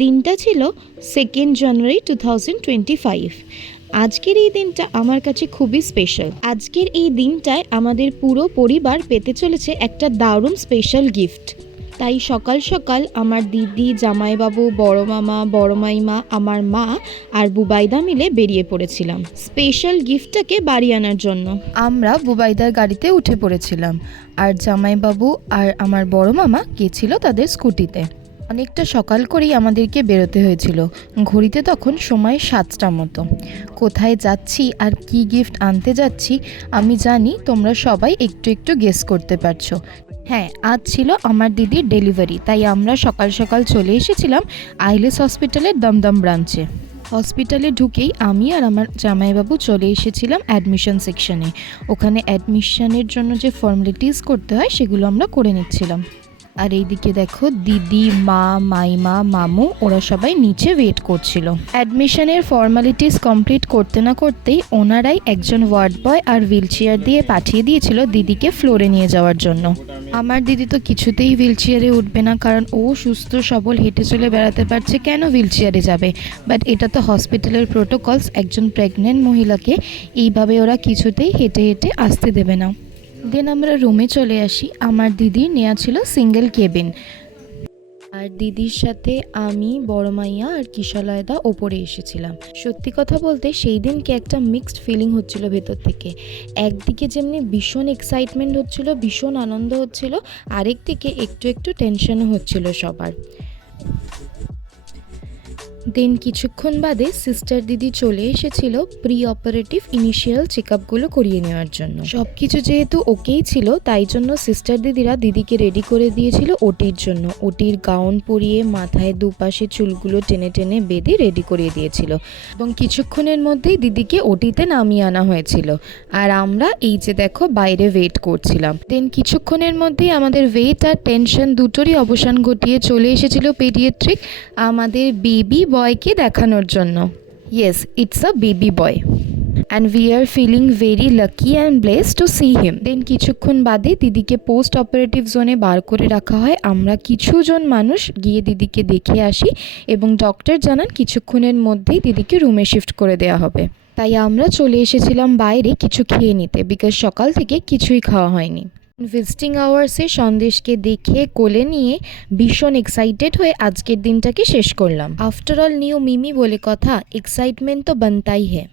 দিনটা ছিল 2nd জানুয়ারি 2025। আজকের এই দিনটা আমার কাছে খুবই স্পেশাল। আজকের এই দিনটায় আমাদের পুরো পরিবার পেতে চলেছে একটা দারুণ স্পেশাল গিফট। তাই সকাল সকাল আমার দিদি, জামাইবাবু, বড় মামা, বড় মাইমা, আমার মা আর বুবাইদা মিলে বেরিয়ে পড়েছিলাম স্পেশাল গিফটটাকে বাড়ি আনার জন্য। আমরা বুবাইদার গাড়িতে উঠে পড়েছিলাম, আর জামাইবাবু আর আমার বড় মামা গেছিল তাদের স্কুটিতে। অনেকটা সকাল করেই আমাদেরকে বেরোতে হয়েছিল। ঘড়িতে তখন সময় 7টা মতো। কোথায় যাচ্ছি আর কি গিফট আনতে যাচ্ছি আমি জানি তোমরা সবাই একটু একটু গেস করতে পারছো। হ্যাঁ, আজ ছিল আমার দিদির ডেলিভারি, তাই আমরা সকাল সকাল চলে এসেছিলাম আইলেস হসপিটালের দমদম ব্রাঞ্চে। হসপিটালে ঢুকেই আমি আর আমার জামাইবাবু চলে এসেছিলাম অ্যাডমিশন সেকশনে। ওখানে অ্যাডমিশনের জন্য যে ফর্মালিটিস করতে হয় সেগুলো আমরা করে নিচ্ছিলাম। আর এইদিকে দেখো দিদি, মা, মাইমা, মামু ওরা সবাই নিচে ওয়েট করছিল। অ্যাডমিশনের ফর্মালিটিস কমপ্লিট করতে না করতেই ওনারাই একজন ওয়ার্ড বয় আর হুইল চেয়ার দিয়ে পাঠিয়ে দিয়েছিল দিদিকে ফ্লোরে নিয়ে যাওয়ার জন্য। আমার দিদি তো কিছুতেই হুইল চেয়ারে উঠবে না, কারণ ও সুস্থ সবল হেঁটে চলে বেড়াতে পারছে, কেন হুইল চেয়ারে যাবে? বাট এটা তো হসপিটালের প্রোটোকলস, একজন প্রেগনেন্ট মহিলাকে এইভাবে ওরা কিছুতেই হেঁটে হেঁটে আসতে দেবে না। দেন আমরা রুমে চলে আসি। আমার দিদির নেওয়া ছিল সিঙ্গেল কেবিন, আর দিদির সাথে আমি, বড় মাইয়া আর কিশলয়দা ওপরে এসেছিলাম। সত্যি কথা বলতে সেই দিনকে একটা মিক্সড ফিলিং হচ্ছিল ভেতর থেকে। একদিকে যেমনি ভীষণ এক্সাইটমেন্ট হচ্ছিল, ভীষণ আনন্দ হচ্ছিল, আরেকদিকে একটু একটু টেনশনও হচ্ছিল সবার। দেন কিছুক্ষণ বাদে সিস্টার দিদি চলে এসেছিল প্রি অপারেটিভ ইনিশিয়াল চেকআপগুলো করিয়ে নেওয়ার জন্য। সব কিছু যেহেতু ওকেই ছিল, তাই জন্য সিস্টার দিদিরা দিদিকে রেডি করে দিয়েছিল ওটির জন্য। ওটির গাউন পরিয়ে মাথায় দুপাশে চুলগুলো টেনে টেনে বেঁধে রেডি করিয়ে দিয়েছিল, এবং কিছুক্ষণের মধ্যেই দিদিকে ওটিতে নামিয়ে আনা হয়েছিল। আর আমরা এই যে দেখো বাইরে ওয়েট করছিলাম। দেন কিছুক্ষণের মধ্যেই আমাদের ওয়েট আর টেনশন দুটোরই অবসান ঘটিয়ে চলে এসেছিল পেডিয়াট্রিক আমাদের বেবি বয়কে দেখানোর জন্য। Yes, it's a baby boy and we are feeling very lucky and blessed to see him. Then কিছুক্ষণ বাদে দিদিকে পোস্ট অপারেটিভ জোনে বার করে রাখা হয়। আমরা কিছুজন মানুষ গিয়ে দিদিকে দেখে আসি, এবং ডক্টর জানান কিছুক্ষণের মধ্যেই দিদিকে রুমে শিফট করে দেওয়া হবে। তাই আমরা চলে এসেছিলাম বাইরে কিছু খেয়ে নিতে, বিকজ সকাল থেকে কিছুই খাওয়া হয়নি। ভিজিটিং আওয়ার্সে সন্দেশকে দেখে কোলে নিয়ে ভীষণ এক্সাইটেড হয়ে আজকের দিনটাকে শেষ করলাম। আফটার অল নিউ মিমি বলে কথা, এক্সাইটমেন্ট তো বানতাই হ্যায়।